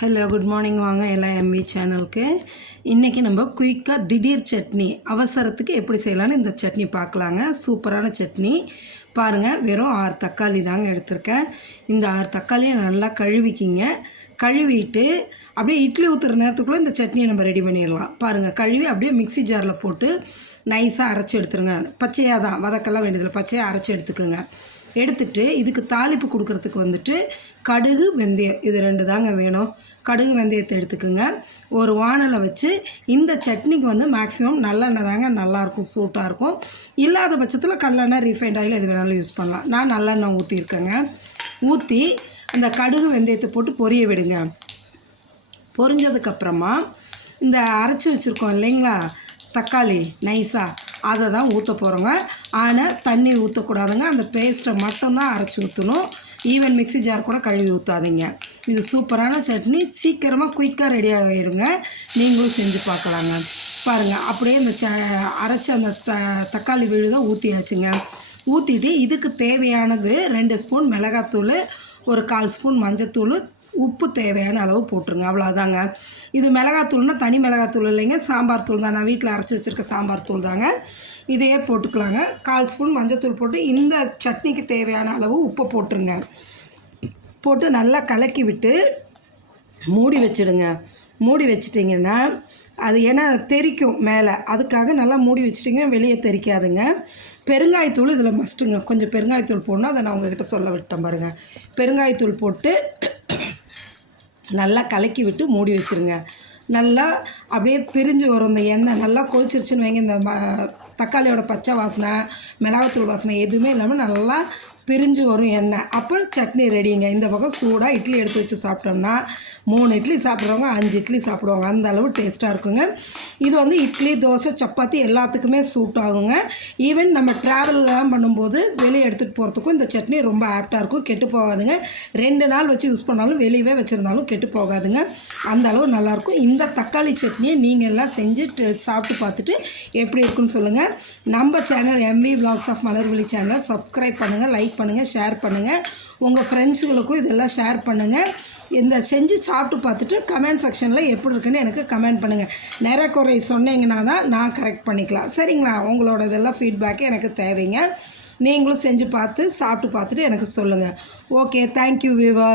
Hello good morning வாங்க எல்லாம் ME சேனலுக்கு. இன்றைக்கி நம்ம குயிக்காக திடீர் சட்னி அவசரத்துக்கு எப்படி செய்யலான்னு இந்த சட்னி பார்க்கலாங்க. சூப்பரான சட்னி. பாருங்கள் வெறும் ஆறு தக்காளி தாங்க எடுத்திருக்கேன். இந்த ஆறு தக்காளியை நல்லா கழுவிக்கிங்க. கழுவிட்டு அப்படியே இட்லி ஊற்றுற நேரத்துக்குள்ளே இந்த சட்னியை நம்ம ரெடி பண்ணிடலாம். பாருங்கள் கழுவி அப்படியே மிக்ஸி ஜாரில் போட்டு நைஸாக அரைச்சி எடுத்துருங்க. பச்சையாக தான் வதக்கெல்லாம் வேண்டியதில்லை. பச்சையாக அரைச்சி எடுத்துக்கோங்க. எடுத்துட்டு இதுக்கு தாளிப்பு கொடுக்கறதுக்கு வந்துட்டு கடுகு வெந்தயம். இது ரெண்டு தாங்க வேணும். கடுகு வெந்தயத்தை எடுத்துக்கோங்க. ஒரு வானலை வச்சு இந்த சட்னிக்கு வந்து மேக்ஸிமம் நல்லெண்ணெய் தாங்க நல்லாயிருக்கும் சூட்டாக இருக்கும் இல்லாத பட்சத்தில் கல்லெண்ணெய் ரீஃபைண்ட் ஆயில் எது வேணாலும் யூஸ் பண்ணலாம். நான் நல்லெண்ணெய் ஊற்றிருக்கேங்க ஊற்றி அந்த கடுகு வெந்தயத்தை போட்டு பொரிய விடுங்க. பொரிஞ்சதுக்கப்புறமா இந்த அரைச்சி வச்சுருக்கோம் இல்லைங்களா? தக்காளி நைஸாக அதை தான் ஊற்ற போகிறோங்க ஆனால் தண்ணி ஊற்றக்கூடாதுங்க அந்த பேஸ்ட்டை மட்டும்தான் அரைச்சி ஊற்றணும் ஈவன் மிக்ஸி ஜார் கூட கழுவி ஊற்றாதீங்க இது சூப்பரான சட்னி. சீக்கிரமாக குயிக்காக ரெடி ஆகிடுங்க நீங்களும் செஞ்சு பார்க்கலாங்க. பாருங்கள் அப்படியே இந்த ச அரைச்ச அந்த த தக்காளி விழுதை ஊற்றியாச்சுங்க ஊற்றிட்டு இதுக்கு தேவையானது ரெண்டு ஸ்பூன் மிளகாத்தூள் ஒரு கால் ஸ்பூன் மஞ்சத்தூள் உப்பு தேவையான அளவு போட்டுருங்க. அவ்வளோதாங்க இது மிளகாத்தூள்னா தனி மிளகாத்தூள் இல்லைங்க. சாம்பார் தூள் தான். நான் வீட்டில் அரைச்சி வச்சுருக்க சாம்பார் தூள் தாங்க. இதையே போட்டுக்கலாங்க. கால் ஸ்பூன் மஞ்சத்தூள் போட்டு இந்த சட்னிக்கு தேவையான அளவு உப்பை போட்டுருங்க. போட்டு நல்லா கலக்கி விட்டு மூடி வச்சிடுங்க. மூடி வச்சிட்டிங்கன்னா அது ஏன்னா தெறிக்கும் மேலே. அதுக்காக நல்லா மூடி வச்சிட்டிங்கன்னா வெளியே தெறிக்காதுங்க பெருங்காயத்தூள் இதில் மஸ்ட்டுங்க கொஞ்சம் பெருங்காயத்தூள் போடணும். அதை நான் உங்ககிட்ட சொல்ல விட்டேன் பாருங்கள் பெருங்காயத்தூள் போட்டு நல்லா கலக்கி விட்டு மூடி வச்சுருங்க. நல்லா அப்படியே பிரிஞ்சு வரும் இந்த எண்ணெய். நல்லா கொதிச்சிருச்சுன்னு வைங்க. இந்த ம தக்காளியோட பச்சை வாசனை மிளகாத்தூள் வாசனை எதுவுமே இல்லாமல் நல்லா பிரிஞ்சு வரும் எண்ணெய். அப்புறம் சட்னி ரெடிங்க இந்த பக்கம் சூடாக இட்லி எடுத்து வச்சு சாப்பிட்டோம்னா மூணு இட்லி சாப்பிட்றவங்க அஞ்சு இட்லி சாப்பிடுவாங்க. அந்த அளவு டேஸ்ட்டாக இருக்குங்க. இது வந்து இட்லி தோசை சப்பாத்தி எல்லாத்துக்குமே சூட் ஆகுங்க. ஈவன் நம்ம ட்ராவல்லாம் பண்ணும்போது வெளியே எடுத்துகிட்டு போகிறதுக்கும் இந்த சட்னி ரொம்ப ஆப்டாக இருக்கும். கெட்டு போகாதுங்க. ரெண்டு நாள் வச்சு யூஸ் பண்ணாலும் வெளியவே வச்சுருந்தாலும் கெட்டு போகாதுங்க. அந்த அளவு நல்லாயிருக்கும் இந்த தக்காளி சட்னியை நீங்கள் எல்லாம் செஞ்சு சாப்பிட்டு பார்த்துட்டு எப்படி இருக்குன்னு சொல்லுங்கள் நம்ம channel MV blogs of Malarvazhi சேனலை சப்ஸ்கிரைப் பண்ணுங்கள் லைக் பண்ணுங்கள் ஷேர் பண்ணுங்கள் உங்கள் ஃப்ரெண்ட்ஸுகளுக்கும் இதெல்லாம் ஷேர் பண்ணுங்கள் இந்த செஞ்சு சாப்பிட்டு பார்த்துட்டு கமெண்ட் செக்ஷனில் எப்படி இருக்குன்னு எனக்கு கமெண்ட் பண்ணுங்கள் நிறைய குறை சொன்னீங்கன்னா தான் நான் கரெக்ட் பண்ணிக்கலாம். சரிங்களா? உங்களோட இதெல்லாம் ஃபீட்பேக்கு எனக்கு தேவைங்க. நீங்களும் செஞ்சு பார்த்து சாப்பிட்டு பார்த்துட்டு எனக்கு சொல்லுங்கள் ஓகே தேங்க்யூ விவா